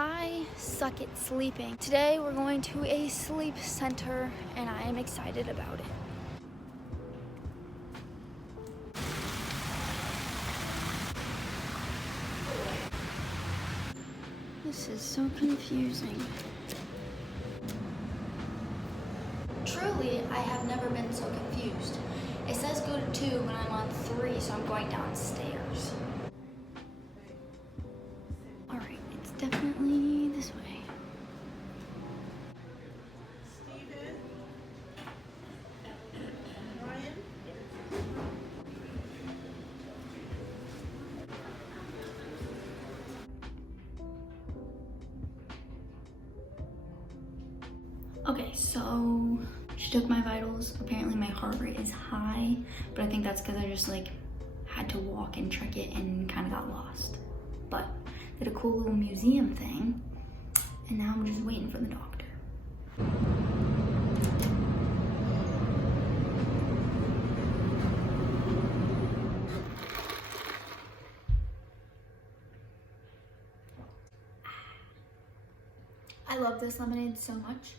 I suck at sleeping. Today we're going to a sleep center and I am excited about it. This is so confusing. Truly, I have never been so confused. It says go to 2 when I'm on 3, so I'm going downstairs. Alright, it's definitely this way. Steven? Ryan? Okay, so she took my vitals. Apparently my heart rate is high, but I think that's because I just had to walk and check it and kind of got lost. But did a cool little museum thing, and now I'm just waiting for the doctor. I love this lemonade so much.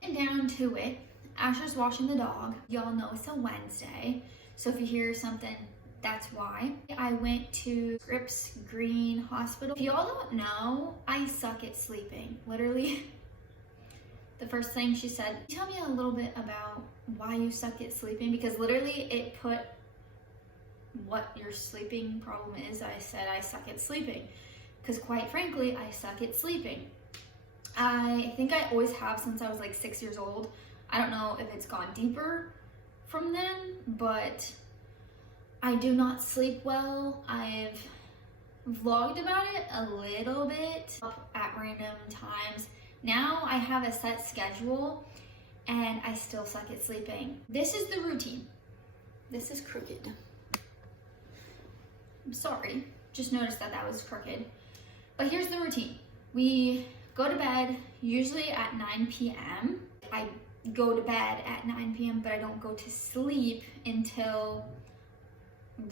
And down to it, Asher's washing the dog. Y'all know it's a Wednesday, so if you hear something, that's why. I went to Scripps Green Hospital. If y'all don't know, I suck at sleeping. Literally, the first thing she said, tell me a little bit about why you suck at sleeping, because literally it put what your sleeping problem is. I said I suck at sleeping, because quite frankly, I suck at sleeping. I think I always have since I was like 6 years old. I don't know if it's gone deeper from then, but I do not sleep well. I've vlogged about it a little bit at random times. Now I have a set schedule and I still suck at sleeping. This is the routine. This is crooked. I'm sorry, just noticed that that was crooked. But here's the routine. We go to bed usually at 9 p.m. I go to bed at 9 p.m. but I don't go to sleep until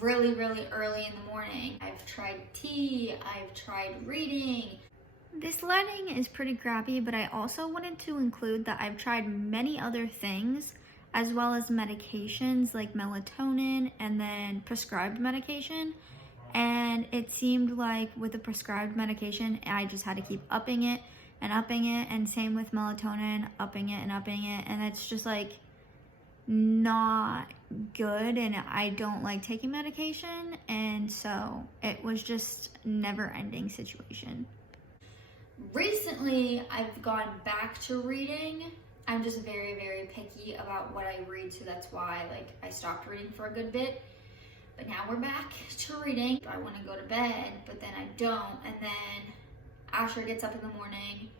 really early in the morning. I've tried tea, I've tried reading. This lighting is pretty crappy, but I also wanted to include that I've tried many other things as well as medications like melatonin and then prescribed medication. And it seemed like with the prescribed medication, I just had to keep upping it, and same with melatonin, upping it, and it's just like not good, and I don't like taking medication, and so it was just never-ending situation. Recently, I've gone back to reading. I'm just very picky about what I read, so that's why I stopped reading for a good bit. But now we're back to reading. I want to go to bed, but then I don't. And then Asher gets up in the morning.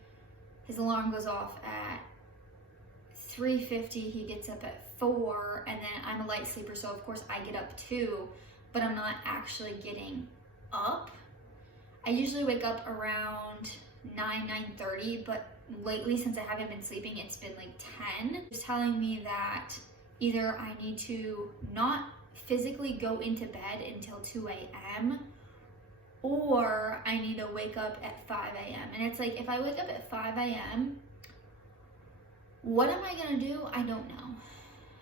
His alarm goes off at 3:50. He gets up at 4. And then I'm a light sleeper, so of course I get up too. But I'm not actually getting up. I usually wake up around 9:30. But lately, since I haven't been sleeping, it's been like 10. It's telling me that either I need to not physically go into bed until 2 a.m. or I need to wake up at 5 a.m. And it's like, if I wake up at 5 a.m., what am I gonna do? I don't know.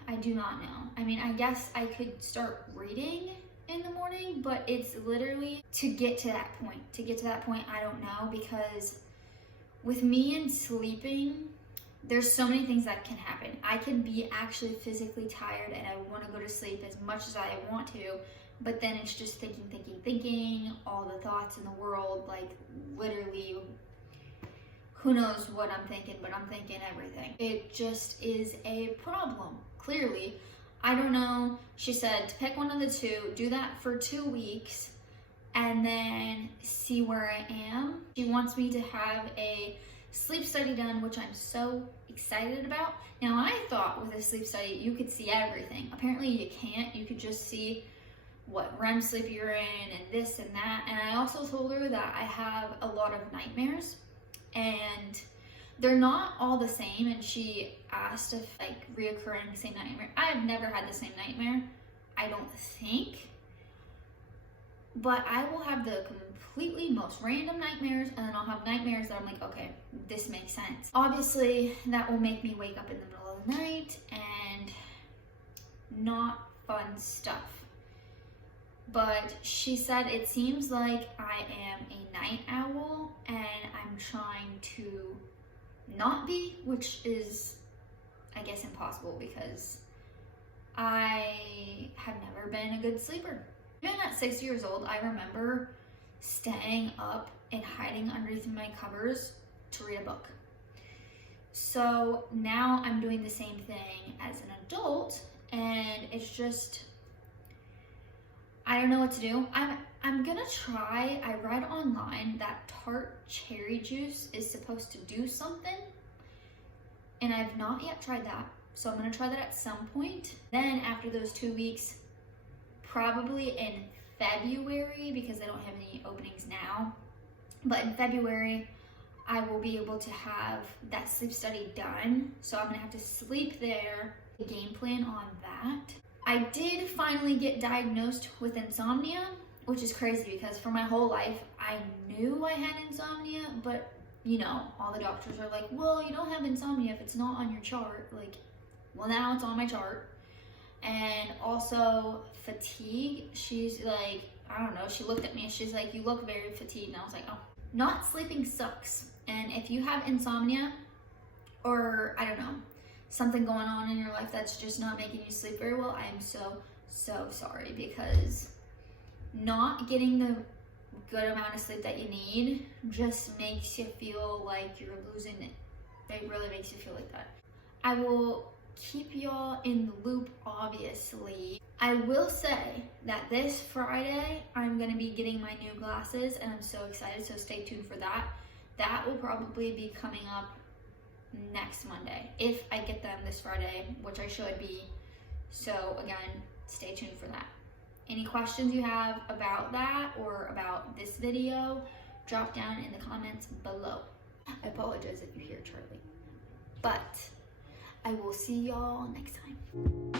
I do not know. I mean, I guess I could start reading in the morning, but it's literally to get to that point. To get to that point, I don't know, because with me and sleeping, there's so many things that can happen. I can be actually physically tired and I want to go to sleep as much as I want to, but then it's just thinking, all the thoughts in the world, like literally, who knows what I'm thinking, but I'm thinking everything. It just is a problem, clearly. I don't know. She said to pick one of the two, do that for 2 weeks, and then see where I am. She wants me to have a sleep study done, which I'm so excited about. Now, I thought with a sleep study, you could see everything. Apparently you can't. You could just see what REM sleep you're in and this and that. And I also told her that I have a lot of nightmares and they're not all the same. And she asked if reoccurring same nightmare. I have never had the same nightmare, I don't think. But I will have the completely most random nightmares, and then I'll have nightmares that I'm like, okay, this makes sense. Obviously, that will make me wake up in the middle of the night and not fun stuff. But she said it seems like I am a night owl and I'm trying to not be, which is, I guess, impossible because I have never been a good sleeper. Even at 6 years old, I remember staying up and hiding underneath my covers to read a book. So now I'm doing the same thing as an adult, and it's just, I don't know what to do. I'm gonna try. I read online that tart cherry juice is supposed to do something, and I've not yet tried that. So I'm gonna try that at some point. Then after those 2 weeks, probably in February, because I don't have any openings now, but in February, I will be able to have that sleep study done. So I'm gonna have to sleep there, game plan on that. I did finally get diagnosed with insomnia, which is crazy because for my whole life, I knew I had insomnia, but you know, all the doctors are like, well, you don't have insomnia if it's not on your chart. Like, well, now it's on my chart. And also fatigue. She's like, I don't know, she looked at me and she's like, you look very fatigued. And I was like, oh, not sleeping sucks. And if you have insomnia or I don't know, something going on in your life that's just not making you sleep very well, I am so sorry, because not getting the good amount of sleep that you need just makes you feel like you're losing it. It really makes you feel like that. I will keep y'all in the loop, obviously. I will say that this Friday, I'm gonna be getting my new glasses and I'm so excited, so stay tuned for that. That will probably be coming up next Monday, if I get them this Friday, which I should be. So again, stay tuned for that. Any questions you have about that or about this video, drop down in the comments below. I apologize if you hear Charlie, but I will see y'all next time.